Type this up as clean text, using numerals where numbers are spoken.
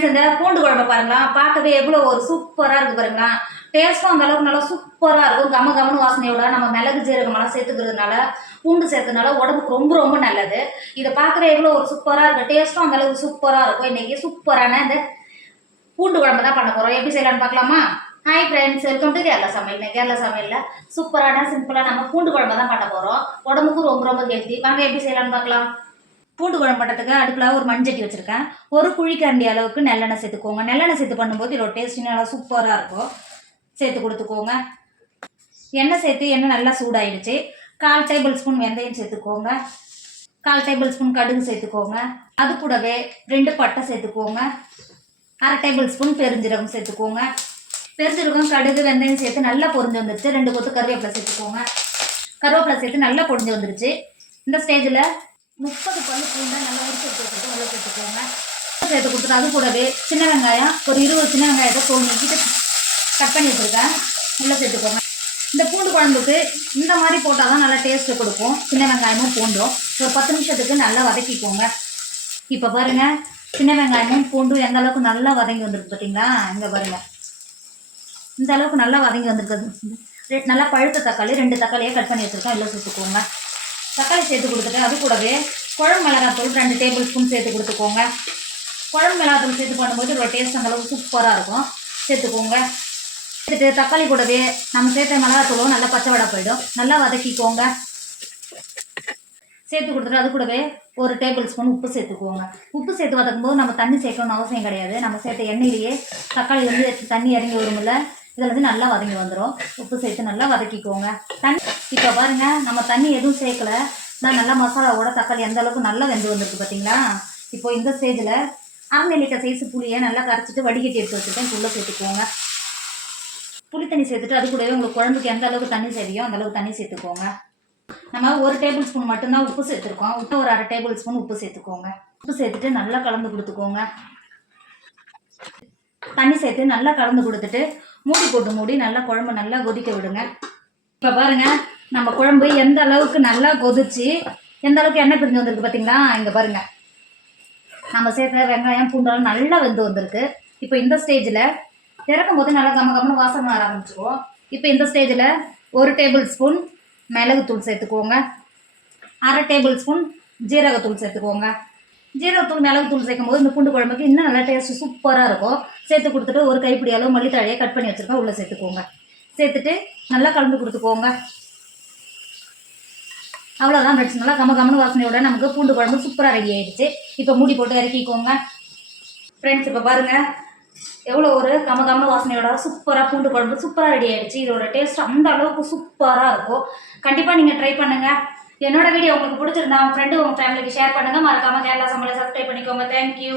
Friends இந்த பூண்டு குழம்பு பாருங்களா, பார்க்கவே எவ்வளோ ஒரு சூப்பராக இருக்குது பாருங்களா. டேஸ்ட்டும் அந்த அளவுக்கு நல்லா சூப்பராக இருக்கும். கம கமனு வாசனையோட நம்ம மிளகு ஜீரகமெல்லாம் சேர்த்துக்கிறதுனால, பூண்டு சேர்த்ததுனால உடம்புக்கு ரொம்ப ரொம்ப நல்லது. இதை பார்க்கவே எவ்வளோ ஒரு சூப்பராக இருக்குது. டேஸ்ட்டும் அந்த அளவுக்கு சூப்பராக இருக்கும். இன்றைக்கி சூப்பரான இந்த பூண்டு குழம்பு தான் பண்ண போகிறோம். எப்படி செய்யலான்னு பார்க்கலாமா? Hi friends, welcome to Kerala சமையல். கேரளா சமையலில் சூப்பரான சிம்பிளாக நம்ம பூண்டு குழம்பு தான் பண்ண போகிறோம். உடம்புக்கும் ரொம்ப ரொம்ப ஹெல்த்தி. வாங்க எப்படி செய்யலான்னு பார்க்கலாம். பூண்டு குழம்பு பண்ணுறதுக்கு அடுப்பில் ஒரு மண்சட்டி வச்சுருக்கேன். ஒரு குழிக்கரண்டி அளவுக்கு நல்லெண்ணெய் சேர்த்துக்கோங்க. நல்லெண்ணெய் சேர்த்து பண்ணும்போது இதோட டேஸ்ட் நல்லா சூப்பராக இருக்கும். சேர்த்து கொடுத்துக்கோங்க. எண்ணெய் சேர்த்து எண்ணெய் நல்லா சூடாயிடுச்சு. 1/4 டேபிள் ஸ்பூன் வெந்தயம் சேர்த்துக்கோங்க. 1/4 டேபிள் ஸ்பூன் கடுகு சேர்த்துக்கோங்க. அது கூடவே 2 பட்டை சேர்த்துக்கோங்க. 1/2 டேபிள் ஸ்பூன் பெருஞ்சீரகம் சேர்த்துக்கோங்க. பெருஞ்சீரகம் கடுகு வெந்தயம் சேர்த்து நல்லா பொரிஞ்சு வந்துருச்சு. 2 கொத்து கருவேப்பிலை சேர்த்துக்கோங்க. கருவேப்பிலை சேர்த்து நல்லா பொரிஞ்சு வந்துருச்சு. இந்த ஸ்டேஜில் 30 பல்லு பூண்டை நல்லா உரிச்சு எடுத்து உள்ள சேர்த்துக்கோங்க. சேர்த்து கொடுத்துட்டு அது கூடவே சின்ன வெங்காயம் ஒரு 20 சின்ன வெங்காயத்தை தோல் நீக்கிட்டு கட் பண்ணி வச்சுருக்கேன். உள்ளே சேர்த்துக்கோங்க. இந்த பூண்டு குழம்புக்கு இந்த மாதிரி போட்டால் தான் நல்லா டேஸ்ட்டு கொடுக்கும். சின்ன வெங்காயமும் பூண்டும் ஒரு 10 நிமிஷத்துக்கு நல்லா வதக்கிக்கோங்க. இப்போ பாருங்கள், சின்ன வெங்காயமும் பூண்டும் எந்த அளவுக்கு நல்லா வதங்கி வந்துருக்கு பார்த்தீங்களா? இங்கே பாருங்கள், இந்த அளவுக்கு நல்லா வதங்கி வந்துருக்குது. நல்லா பழுத்த தக்காளி 2 தக்காளியை கட் பண்ணி வச்சுருக்கேன். உள்ளே சேர்த்துக்கோங்க. தக்காளி சேர்த்து கொடுத்துட்டு அது கூடவே குழம்பு மிளகாத்தூள் 2 டேபிள் ஸ்பூன் சேர்த்து கொடுத்துக்கோங்க. குழம்பு மிளகாத்தூள் சேர்த்து பண்ணும்போது ஒரு டேஸ்ட் அந்தளவுக்கு சூப்பராக இருக்கும். சேர்த்துக்கோங்க. சேர்த்துட்டு தக்காளி கூடவே நம்ம சேர்த்த மிளகாத்தூளும் நல்லா பச்சை வடை போயிடும். நல்லா வதக்கிக்கோங்க. சேர்த்து கொடுத்துட்டு அது கூடவே ஒரு டேபிள் ஸ்பூன் உப்பு சேர்த்துக்கோங்க. உப்பு சேர்த்து வதக்கும்போது நம்ம தண்ணி சேர்க்கணும்னு அவசியம் கிடையாது. நம்ம சேர்த்த எண்ணெயிலேயே தக்காளி தண்ணி இறங்கி வரும்ல, இதில் நல்லா வதங்கி வந்துடும். உப்பு சேர்த்து நல்லா வதக்கிக்கோங்க. இப்போ பாருங்கள், நம்ம தண்ணி எதுவும் சேர்க்கலை. நான் நல்லா மசாலாவோட தக்காளி எந்த அளவுக்கு நல்லா வெந்து வந்துருக்கு பார்த்தீங்களா? இப்போ இந்த ஸ்டேஜில் 1/2 நெல்லிக்காய் சைஸு புளியை நல்லா கரைச்சிட்டு வடிகட்டி எடுத்து வச்சுருக்கேன். உள்ளே சேர்த்துக்கோங்க. புளி தண்ணி சேர்த்துட்டு அது கூடவே உங்களுக்கு குழம்புக்கு எந்த அளவுக்கு தண்ணி சேவையோ அந்த அளவுக்கு தண்ணி சேர்த்துக்கோங்க. நம்ம 1 டேபிள் ஸ்பூன் மட்டும்தான் உப்பு சேர்த்துருக்கோம். ஒரு 1/2 டேபிள் ஸ்பூன் உப்பு சேர்த்துக்கோங்க. உப்பு சேர்த்துட்டு நல்லா கலந்து கொடுத்துக்கோங்க. தண்ணி சேர்த்து நல்லா கலந்து கொடுத்துட்டு மூடி போட்டு மூடி நல்லா குழம்பு நல்லா கொதிக்க விடுங்க. இப்போ பாருங்கள், நம்ம குழம்பு எந்த அளவுக்கு நல்லா கொதிச்சு எந்த அளவுக்கு எண்ணெய் பிரிஞ்சு வந்திருக்கு பார்த்தீங்களா? இங்கே பாருங்கள், நம்ம சேர்த்த வெங்காயம் பூண்டாலும் நல்லா வெந்து வந்திருக்கு. இப்போ இந்த ஸ்டேஜில் இறக்கும் போது நல்லா கம்மன்னு வாசனை வர ஆரம்பிச்சுக்குவோம். இப்போ இந்த ஸ்டேஜில் 1 டேபிள் ஸ்பூன் மிளகுத்தூள் சேர்த்துக்கோங்க. 1/2 டேபிள் ஸ்பூன் ஜீரகத்தூள் சேர்த்துக்கோங்க. ஜீரகத்தூள் மிளகுத்தூள் சேர்க்கும் போது இந்த பூண்டு குழம்புக்கு இன்னும் நல்லா டேஸ்ட்டு சூப்பராக இருக்கும். சேர்த்து கொடுத்துட்டு ஒரு கைப்பிடி அளவு மல்லித்தழையை கட் பண்ணி வச்சுருக்கோம். உள்ளே சேர்த்துக்கோங்க. சேர்த்துட்டு நல்லா கலந்து கொடுத்துக்கோங்க. அவ்வளோதான் ஃப்ரெண்ட்ஸ், நல்லா கமன்னு வாசனையோட நமக்கு பூண்டு குழம்பு சூப்பராக ரெடி ஆகிடுச்சு. இப்போ மூடி போட்டு இறக்கிக்கோங்க. ஃப்ரெண்ட்ஸ், இப்போ பாருங்கள், எவ்வளோ ஒரு கமன்னு வாசனையோட சூப்பராக பூண்டு குழம்பு சூப்பராக ரெடி ஆகிடுச்சு. இதோட டேஸ்ட் அந்த அளவுக்கு சூப்பராக இருக்கும். கண்டிப்பாக நீங்கள் ட்ரை பண்ணுங்கள். என்னோட வீடியோ உங்களுக்கு பிடிச்சிருந்தா உங்கள் ஃப்ரெண்டு உங்கள் ஃபேமிலிக்கு ஷேர் பண்ணுங்கள். மறக்காமல் கேரளா சமையலை சப்ஸ்கிரைப் பண்ணிக்கோங்க. தேங்க்யூ.